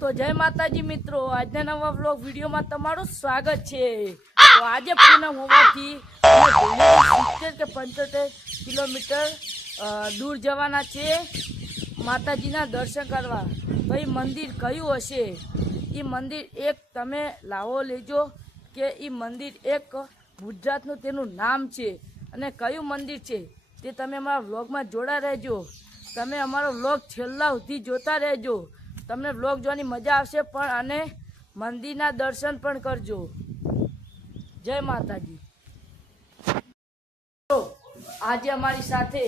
તો જય માતાજી મિત્રો, આજના નવા વ્લોગ વિડીયોમાં તમારું સ્વાગત છે. તો આજે પૂનમ હોવાથી સિત્તેર કે પંચોતેર કિલોમીટર દૂર જવાના છે. માતાજીના દર્શન કરવા. ભાઈ, મંદિર કયું હશે? એ મંદિર એક તમે લાવો, લેજો, કે એ મંદિર એક ગુજરાતનું તેનું નામ છે. અને કયું મંદિર છે? તે તમે અમારા વ્લોગમાં જોડા રહેજો. તમે અમારો વ્લોગ છેલ્લા સુધી જોતા રહેજો. તમને બ્લોગ જોવાની મજા આવશે, પણ અને મંદિરના દર્શન પણ કરજો. જય માતાજી. આજે અમારી સાથે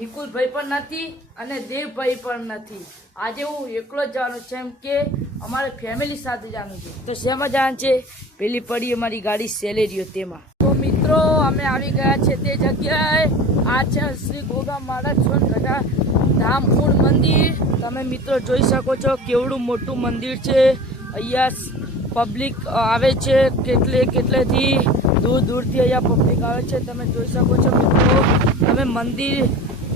નિકુલભાઈ પણ નથી અને દેવભાઈ પણ નથી. આજે હું એકલો જ જવાનું છે, એમ કે અમારે ફેમિલી સાથે જવાનું છે. તો શેમાં જવાનું છે? પેલી પડી અમારી ગાડી સેલેરીઓ તેમાં. મિત્રો, અમે આવી ગયા છે તે જગ્યાએ. આ છે શ્રી ગોગા મહારાજ સોનગઢા ધામકુંડ મંદિર. તમે મિત્રો જોઈ શકો છો કેવડું મોટું મંદિર છે. અહીંયા પબ્લિક આવે છે કેટલે કેટલેથી દૂર દૂરથી અહીંયા પબ્લિક આવે છે. તમે જોઈ શકો છો મિત્રો. તમે મંદિર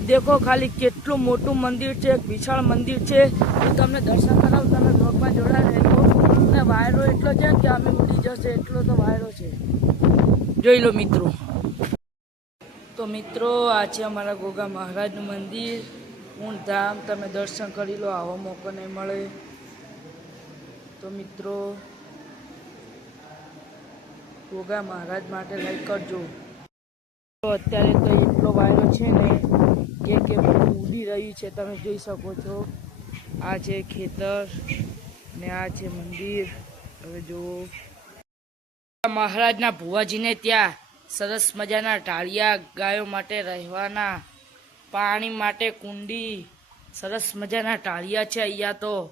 દેખો ખાલી કેટલું મોટું મંદિર છે વિશાળ મંદિર છે. હું તમને દર્શન કરાવું, તમે બ્લોગમાં જોડાઈ રહેજો. અને વાયરો એટલો છે કે અમે ઉડી જશે, એટલો તો વાયરો છે. જોઈ લો મિત્રો. તો મિત્રો આ છે અમારા ગોગા મહારાજનું મંદિર ધામ તમે દર્શન કરી લો, આવો મોકો નહીં મળે. તો મિત્રો, ગોગા મહારાજ માટે લાઈક કરજો. તો અત્યારે તો એટલો વાયરો છે ને, કે કે બધું ઉડી રહ્યું છે, તમે જોઈ શકો છો. આ છે ખેતર ને આ છે મંદિર. હવે જુઓ. મહારાજના ભુવાજીને ત્યાં સરસ મજાના ઢાળિયા ગાયો માટે રહેવાના, પાણી માટે કુંડી, સરસ મજાના ઢાળિયા છે અહીંયા તો.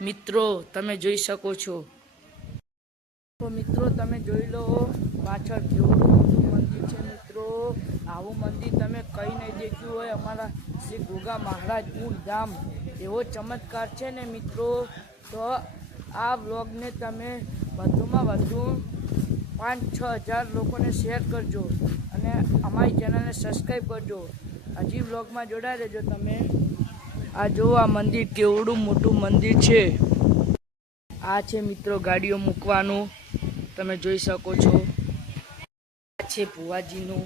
મિત્રો, તમે જોઈ શકો છો. તો મિત્રો, તમે જોઈ લો પાછળ કેવું મંદિર છે મિત્રો. આવું મંદિર તમે કઈ નહીં દેખ્યું હોય. અમારા શ્રી ગોગા મહારાજ ઊંટ ધામ એવો ચમત્કાર છે ને મિત્રો. તો આ વ્લોગને તમે વધુમાં વધુ પાંચ છ હજાર લોકોને શેર કરજો અને અમારી ચેનલને સબસ્ક્રાઈબ કરજો. હજી બ્લોગમાં જોડાઈ રહેજો તમે. આ જો આ મંદિર કેવડું મોટું મંદિર છે. આ છે મિત્રો ગાડીઓ મૂકવાનું. તમે જોઈ શકો છો. આ છે ભુવાજીનું.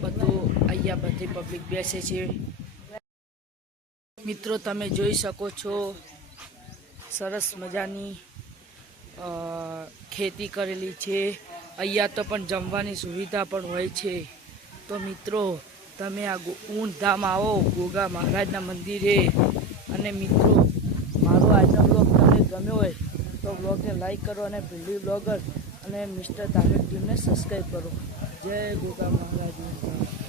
બધું અહીંયા બધી પબ્લિક બેસે છે. મિત્રો તમે જોઈ શકો છો. સરસ મજાની ખેતી કરેલી છે. અહીંયા તો પણ જમવાની સુવિધા પણ હોય છે. તો મિત્રો, તમે આ ઊંટ ધામ આવો, ગોગા મહારાજના મંદિરે. અને મિત્રો, મારો આજનો બ્લોગ તમને ગમ્યો હોય, તો બ્લોગને લાઈક કરો અને ભીલી બ્લોગર અને મિસ્ટર તામિલ ટીમને સબસ્ક્રાઈબ કરો. જય ગોગા મહારાજ.